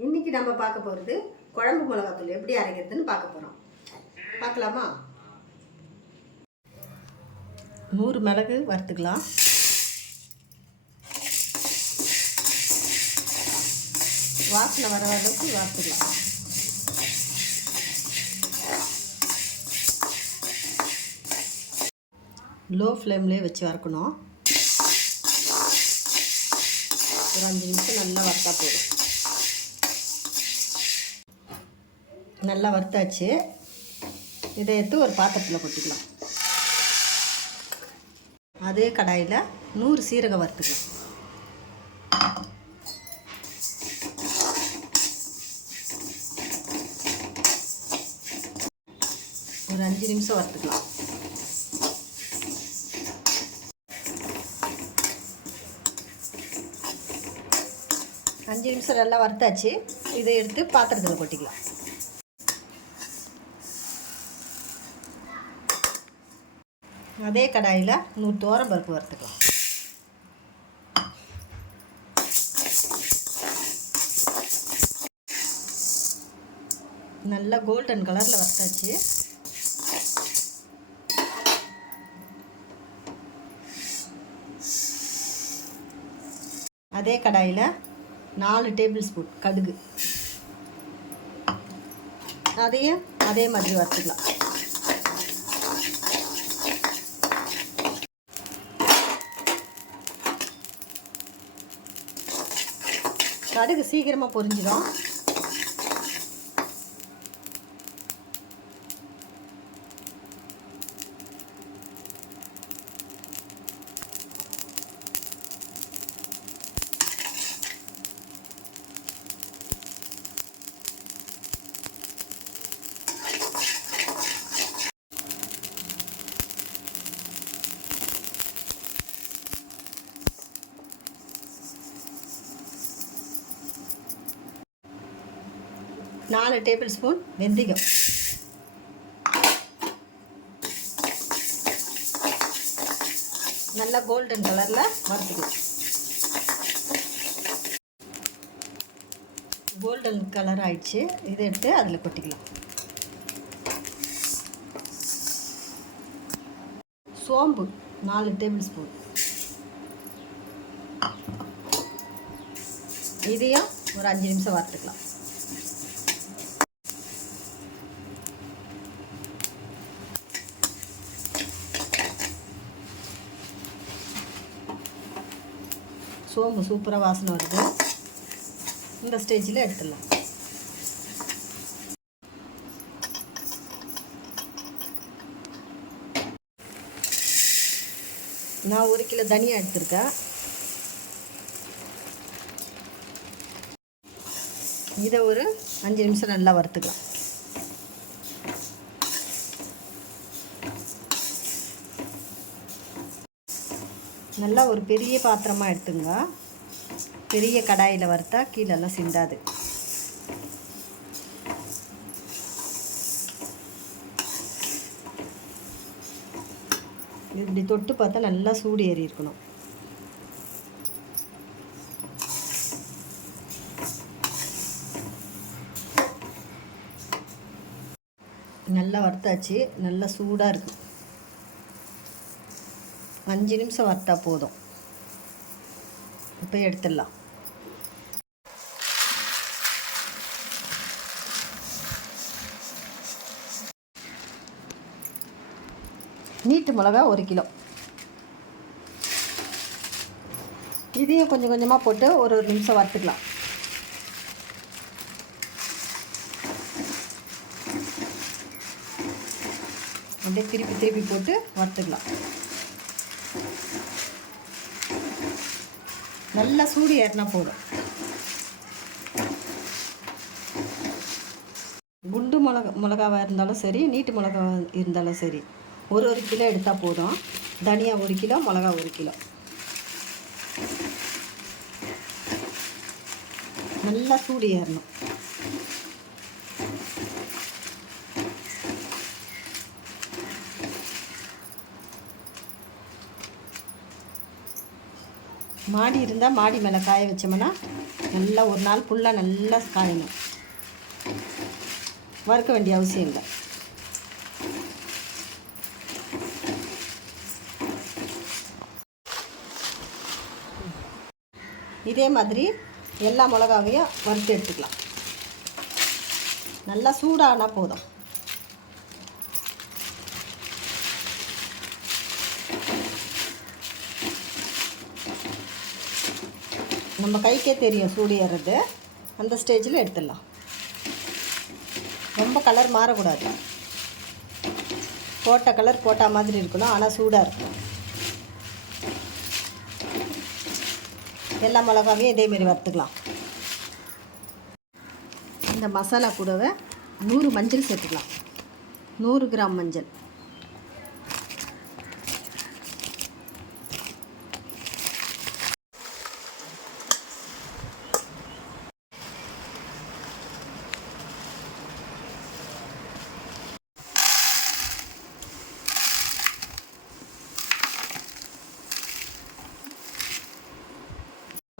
இன்றைக்கி நம்ம பார்க்க போகிறது குழம்பு மிளகாத்தூள் எப்படி அரைக்கிறதுன்னு பார்க்க போகிறோம். பார்க்கலாமா? 100 மிளகு வறுத்துக்கலாம். வாசனை வர அளவுக்கு வறுத்துக்கலாம். லோ ஃப்ளேம்லேயே வச்சு வறுக்கணும். ஒரு 5 நிமிஷம் நல்லா வறுத்தா போதும். நல்லா வறுத்தாச்சு. இதை எடுத்து ஒரு பாத்திரத்தில் கொட்டிக்கலாம். அதே கடாயில் 100 சீரகம் வறுத்துக்கலாம். ஒரு 5 நிமிஷம் வறுத்துக்கலாம். அஞ்சு நிமிஷம் நல்லா வறுத்தாச்சு. இதை எடுத்து பாத்திரத்தில் கொட்டிக்கலாம். அதே கடாயில் 100 துவரம்பருப்பு வறுத்துக்கலாம். நல்லா கோல்டன் கலரில் வறுத்தாச்சு. அதே கடாயில் 4 டேபிள் ஸ்பூன் கடுகு, அதையும் அதே மாதிரி வறுத்துக்கலாம். கடுகு சீக்கிரமாக பொரிஞ்சிடும். நாலு டேபிள் ஸ்பூன் வெந்தயம், நல்லா கோல்டன் கலரில் வறுத்துக்கலாம். கோல்டன் கலர் ஆயிடுச்சு. இதை எடுத்து அதில் கொட்டிக்கலாம். சோம்பு 4 டேபிள் ஸ்பூன், இதையும் ஒரு 5 நிமிஷம் வறுத்துக்கலாம். சோம்பு சூப்பராக வாசனை வருது. இந்த ஸ்டேஜில் எடுத்துடலாம். நான் 1 கிலோ தனியா எடுத்திருக்கேன். இதை ஒரு 5 நிமிஷம் நல்லா வறுத்துக்கலாம். நல்லா ஒரு பெரிய பாத்திரமாக எடுத்துங்க. பெரிய கடாயில் வறுத்தா கீழெல்லாம் சிந்தாது. இப்படி தொட்டு பார்த்தா நல்லா சூடு ஏறி இருக்கணும். நல்லா வறுத்தாச்சு. நல்லா சூடாக இருக்குது. 5 நிமிஷம் வறுத்தா போதும். இப்போ எடுத்துடலாம். நீட்டு மிளகா 1 கிலோ, இதையும் கொஞ்சம் கொஞ்சமாக போட்டு ஒரு நிமிஷம் வறுத்துக்கலாம். அப்படியே திருப்பி திருப்பி போட்டு வறுத்துக்கலாம். நல்லா சூடு ஏறினா போதும். குண்டு மிளகாவாக இருந்தாலும் சரி, நீட்டு மிளகா இருந்தாலும் சரி, ஒரு கிலோ எடுத்தால் போதும். தனியா 1 கிலோ, மிளகா 1 கிலோ. நல்லா சூடு ஏறணும். மாடி இருந்தால் மாடி மேலே காய வச்சோம்னா நல்லா ஒரு நாள் ஃபுல்லாக நல்லா காயணும். வறுக்க வேண்டிய அவசியம் இல்லை. இதே மாதிரி எல்லா மிளகாவையும் வறுத்து எடுத்துக்கலாம். நல்லா சூடானா போதும். நம்ம கைக்கே தெரியும் சூடு ஏறுறது. அந்த ஸ்டேஜில் எடுத்துடலாம். ரொம்ப கலர் மாறக்கூடாது. போட்ட கலர் போட்ட மாதிரி இருக்கணும், ஆனால் சூடாக இருக்கும். எல்லா மிளகாவையும் இதேமாரி வறுத்துக்கலாம். இந்த மசாலா கூடவே 100 மஞ்சள் சேர்த்துக்கலாம். 100 கிராம் மஞ்சள்.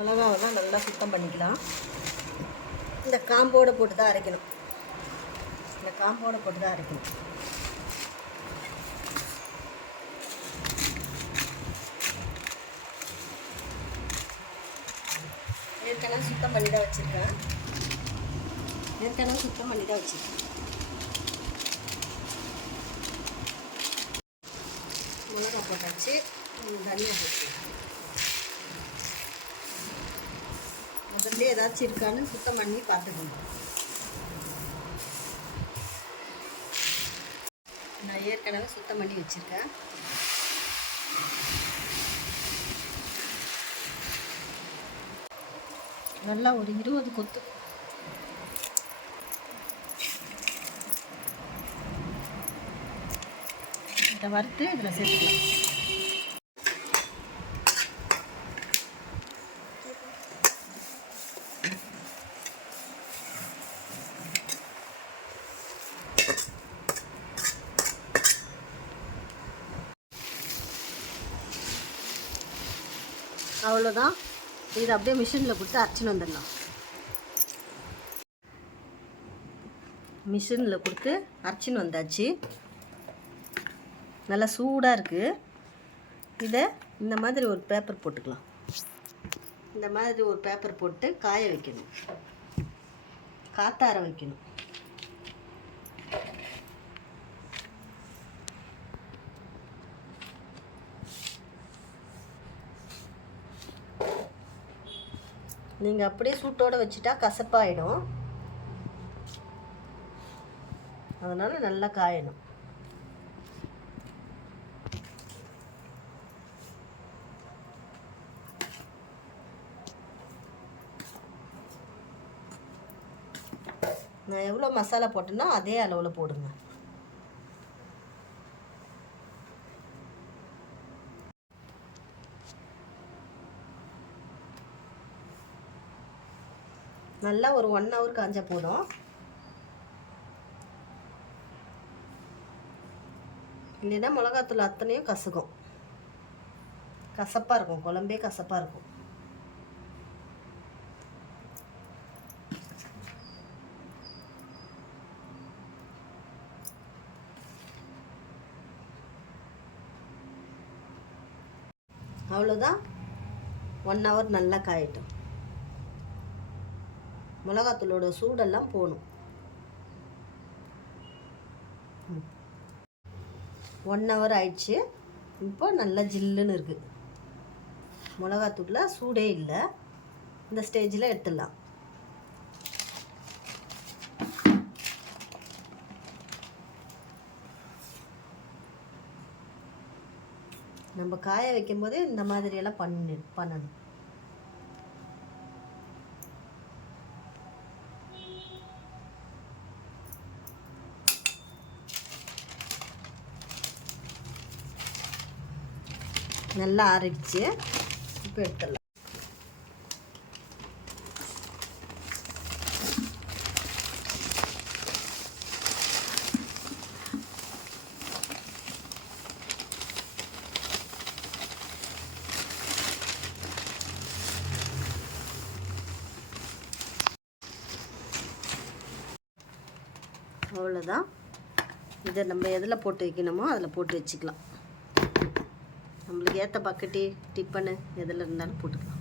மிளகாவெல்லாம் நல்லா சுத்தம் பண்ணிக்கலாம். இந்த காம்போடு போட்டு தான் அரைக்கணும். ஏற்கனவே சுத்தம் பண்ணி தான் வச்சுருக்கேன். மிளகா போட்டாச்சு. தனியாக போட்டுக்கலாம். முதல்ல ஏதாச்சும் இருக்கான்னு சுத்தம் பண்ணி பார்த்துக்கணும். நான் ஏற்கனவே சுத்தம் பண்ணி வச்சுருக்கேன். நல்லா ஒரு 20 கொத்து இதை வறுத்து இதில் சேர்த்துக்கலாம். அவ்வளோதான். இது அப்படியே மிஷினில் கொடுத்து அரைச்சின்னு வந்துடலாம். மிஷினில் கொடுத்து அரைச்சின்னு வந்தாச்சு. நல்லா சூடாக இருக்குது. இதை இந்த மாதிரி ஒரு பேப்பர் போட்டுக்கலாம். இந்த மாதிரி ஒரு பேப்பர் போட்டு காய வைக்கணும். காத்தார வைக்கணும். நீங்கள் அப்படியே சூட்டோடு வச்சுட்டா கசப்பாயிடும். அதனால் நல்லா காயணும். நான் எவ்வளோ மசாலா போட்டேன்னா அதே அளவில் போடுங்க. நல்லா ஒரு 1 hour காஞ்ச போதும். இல்லைன்னா மிளகாத்தூள் அத்தனையும் கசக்கும். கசப்பாக இருக்கும். குழம்பே கசப்பாக இருக்கும். அவ்வளோதான். 1 hour நல்லா காயட்டும். மிளகாத்தூளோட சூடெல்லாம் போகணும். 1 hour ஆயிடுச்சு. இப்போ நல்லா ஜில்லுன்னு இருக்குது. மிளகாத்தூளில் சூடே இல்லை. இந்த ஸ்டேஜில் எடுத்துடலாம். நம்ம காய வைக்கும் போதே இந்த மாதிரியெல்லாம் பண்ணணும். நல்லா ஆறிடுச்சு. இப்போ எடுத்துடலாம். அவ்வளோதான். இதை நம்ம எதில் போட்டு வைக்கணுமோ அதில் போட்டு வச்சுக்கலாம். நம்மளுக்கு ஏற்ற பக்கெட்டு டிப்பனு எதில் இருந்தாலும் போட்டுக்கலாம்.